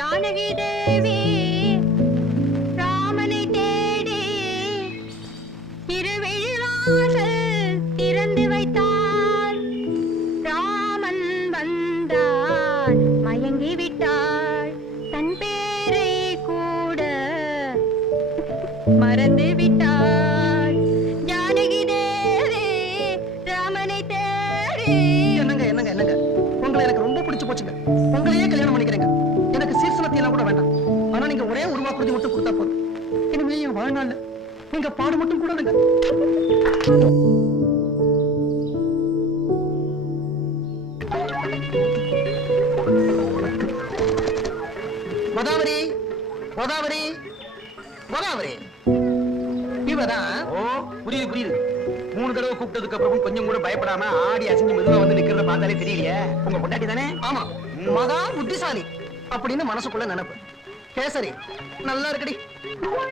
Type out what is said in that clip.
ஜானகி தேவி ராமனை தேடி திருவிழிவாசல் திறந்து வைத்தாள். ராமன் வந்தான் மயங்கி விட்டாள். தன் பேரை கூட மறந்து விட்டாள். ஜானகி தேவி ராமனை தேடி. என்னங்க என்னங்க என்னங்க, உங்களை எனக்கு ரொம்ப பிடிச்சு போச்சுங்க. உங்களையே கல்யாணம் பண்ணிக்கிறேங்க. எனக்கு சீர்சனத்தையெல்லாம் கூட வேண்டாம். ஆனா நீங்க ஒரே ஒரு வாக்குறுதி மட்டும் கொடுத்தா போதும். இனிமே என் வாழ்நாள்ல நீங்க பாடு மட்டும் கூடாதுங்க. கோதாவரி கோதாவரி கோதாவரி, இவதான். ஓ புரியுது புரியுது. 3 தடவை கூப்பிட்டதுக்கு அப்புறம் கொஞ்சம் கூட பயப்படாம ஆடி அசைஞ்சு மெதுவா வந்து நிக்கிறத பார்த்தாலே தெரியலையே உங்க பொண்டாட்டி தானே? ஆமா, மகா புத்திசாலி அப்படின்னு மனசுக்குள்ள நினைப்பு. கேசரி நல்லா இருக்குடி.